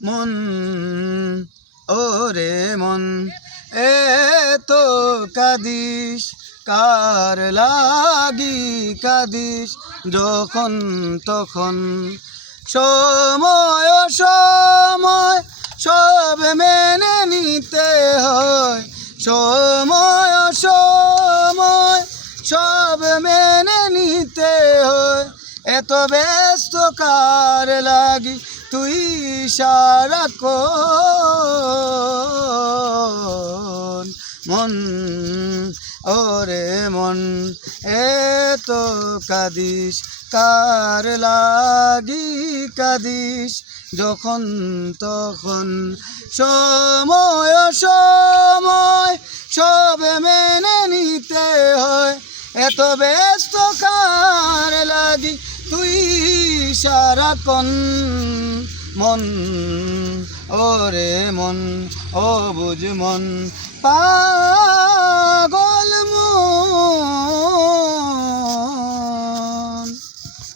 মন ওরে মন তো কাদিস কার লাগি কাদিস যখন তখন সময় সময় সব মেনে নিতে হয় সময় সময় সব মেনে নিতে হয় এত ব্যস্ত কার লাগি তুই সারাক্ষণ মন ওরে মন এত কাদিস কার লাগি কাদিস যখন তখন সময় সময় সব মেনে নিতে হয় এত ব্যস্ত কার লাগি তুই সারাক্ষণ মন ওরে মন ও বুঝ মন